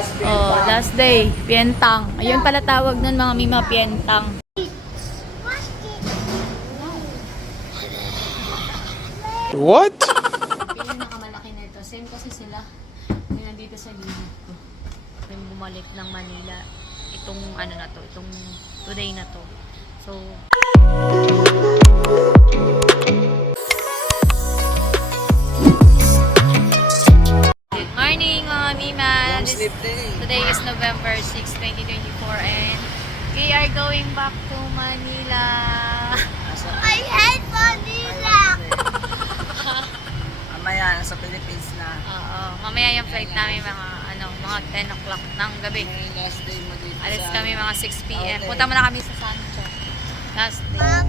Oh, last day, Pientang. Ayun pala tawag nun mga mima, Pientang. What? Yung nakamalaki na ito. Same kasi sila. Yung nandito sa gilid ko. Yung bumalik ng Manila. Itong ano na to, itong today na to. So, good morning mga mima. Today is November 6, 2024 and we are going back to Manila. I hate Manila! Mamaya, nasa Philippines na. Oo, mamaya yung flight namin mga 10 o'clock ng gabi. Ngayon, last day mo dito Alis sa... kami mga 6 p.m. Okay. Punta muna kami sa Sancho. Last day.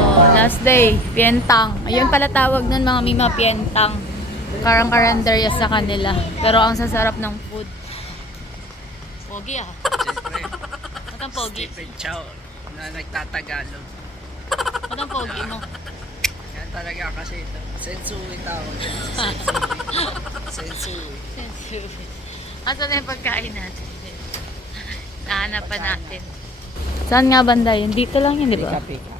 Oh, last day, Pientang. Ayun pala tawag nun mga mima, Pientang. Karang-karanderya sa kanila. Pero ang sasarap ng food. Pogi ah. Siyempre, Ba't ang pogi? Stephen Chow na nagtatagalog. Ba't ang pogi mo? Yan talaga kasi ito. Sensui tawag. Sensui. Asan na yung pagkain natin? Nahanap pa natin. Saan nga banda yun? Dito lang yun, di ba? Pika-pika.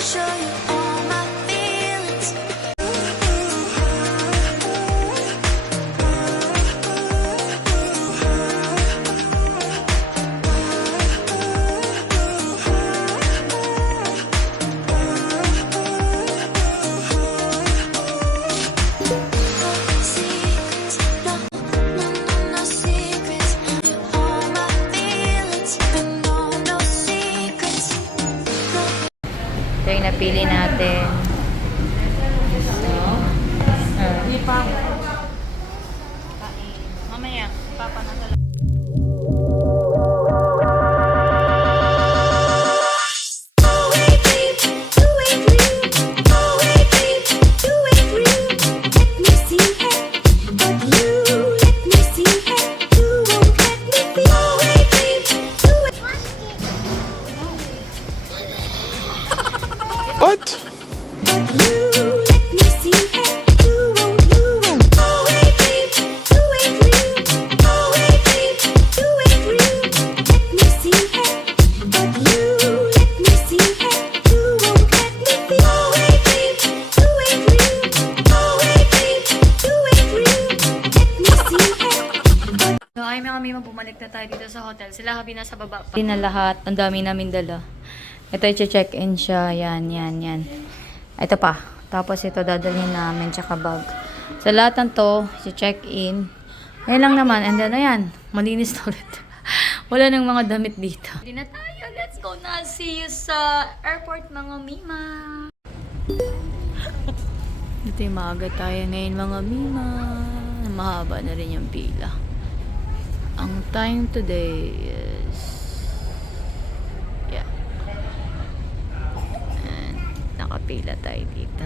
Show you all my feelings. Secrets, no secrets. All my feelings, but no secrets. Ito yung napili natin. Hindi pa. Mamaya, papa na talaga. What? So, ay mga mima, bumalik na tayo dito sa hotel. Sila habi na sa baba pa. Hindi na lahat. Ang dami namin dala. Ito, i-check-in siya. Yan. Ito pa. Tapos ito, dadalhin namin. Tsaka bag. Sa lahat ng to, i-check-in. Ayan lang naman. And then, ayan. Malinis na ulit. Wala nang mga damit dito. Hindi na tayo. Let's go na. See you sa airport, mga mima. Ito yung maaga tayo ngayon, mga mima. Mahaba na rin yung pila. Ang time today is and nakapila tayo dito.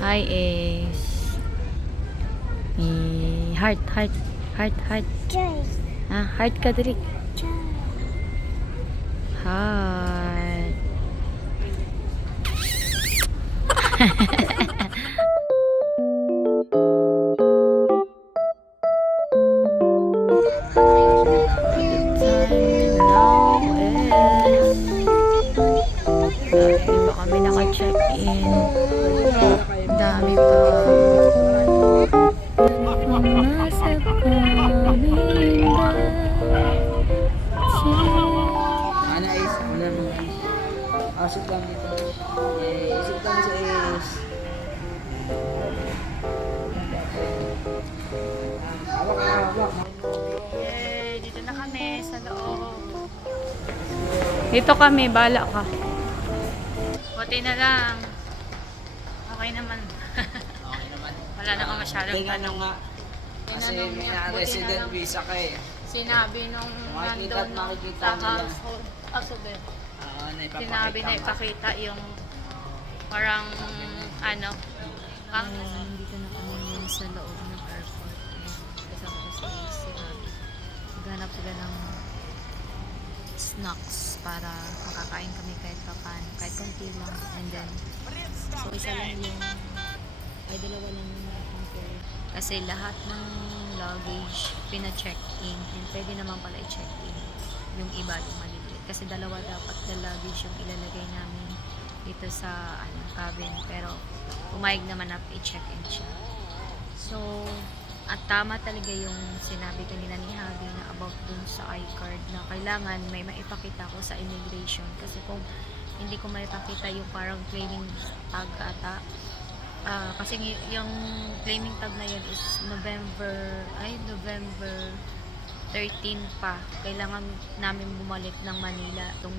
Hi Ace. Heart. Heart ka dali. Heart. Hindi pa kami naka-check-in. Ang dami pa. Nasa Paminda. Ano Ace? Wala mo Ace. Sit lang dito. Yay. Sit lang si Ace. Hawak. Yay! Dito na kami sa loob. Dito kami, bala ka. Buti na lang. Okay naman. Okay naman. Wala na akong masyadong Tingnan tanong. nga. Kasi may na-resident visa ka eh. Sinabi nung Makikita at nandun makikita sa nila. household asubet. Oo, na ipapakita Sinabi na mo. ipakita yung parang ano. Nandito na kami ngayon sa loob ng airport. Kasama ko si Abby. Maghanap sila ng snacks para makakain kami kahit paano. Kahit konti lang. And then, so isa lang yung, ay dalawa lang yung compare. Kasi lahat ng luggage pina-check-in. And pwede naman pala i-check-in. Yung iba, yung maliliit. Kasi dalawa dapat na luggage yung ilalagay namin dito sa cabin. Pero pumayag naman na i-check-in siya. So, at tama talaga yung sinabi kanina ni Javi na about dun sa iCard na kailangan may maipakita ko sa immigration. Kasi kung hindi ko maipakita yung parang claiming tag ata, kasi yung claiming tag na yun is November 13 pa. Kailangan namin bumalik ng Manila tong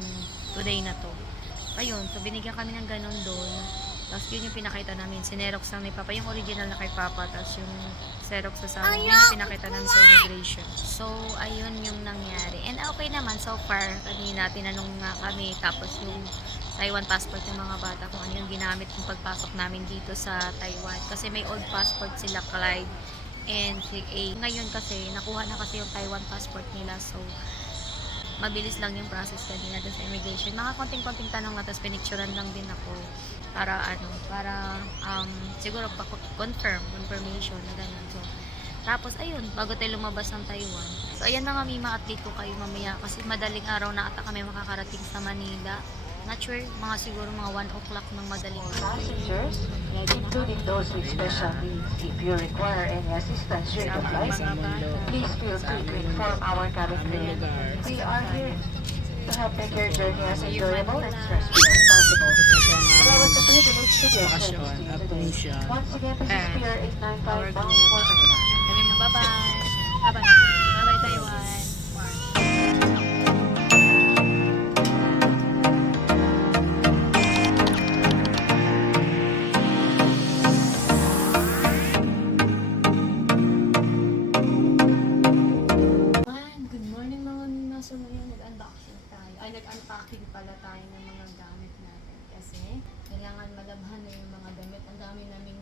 today na to. Ayun, so binigyan kami ng ganun doon. Tapos yun yung pinakita namin. Sinerox lang ni Papa. Yung original na kay Papa. Tapos yung Xerox sa amin. Yun yung pinakita namin sa immigration. So, ayun yung nangyari. And okay naman so far. Kanina, tinanong nga kami. Tapos yung Taiwan passport ng mga bata kung ano yung ginamit yung pagpasok namin dito sa Taiwan. Kasi may old passport sila, Clyde and si A. Ngayon kasi, nakuha na kasi yung Taiwan passport nila. So, mabilis lang yung process kanina dun sa immigration. Mga konting-konting tanong na, tapos pinicturean lang din ako para siguro confirmation na gano'n. So, tapos ayun, bago tayo lumabas ng Taiwan. So, ayan na nga, Mima, update ko kayo mamaya kasi madaling araw na ata kami makakarating sa Manila. Not sure, mga siguro mga 1 o'clock ng madaling araw. Passengers, including those with special needs. If you require any assistance during the flight, please feel free to inform our cabin crew. We are here to help make your journey as enjoyable and stress-free as possible. Allow us a privilege to be of service to you today. Once again, this is Pier 895 bound for Manila. Kami mo, bye-bye! Bye-bye! Bye-bye, Taiwan! Good morning mga Mima. So ngayon nag-unboxing tayo. Ay, nag-unpacking pala tayo ng mga gamit natin. Kasi kailangan malabhan na yung mga damit. Ang dami naming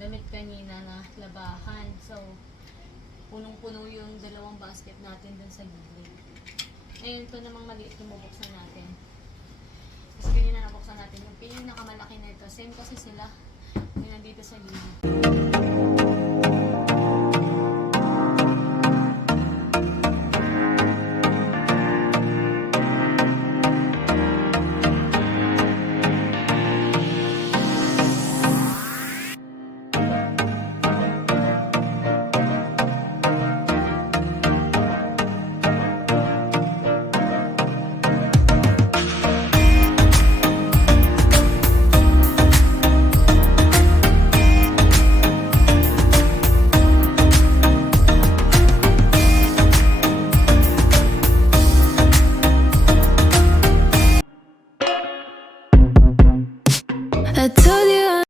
damit kanina na labahan. So, punong-puno yung dalawang basket natin dun sa gilid. Ngayon, ito namang maliit yung bubuksan natin. Kasi kanina nabuksan natin yung pinakamalaki na ito. Same kasi sila yung nandito sa gilid.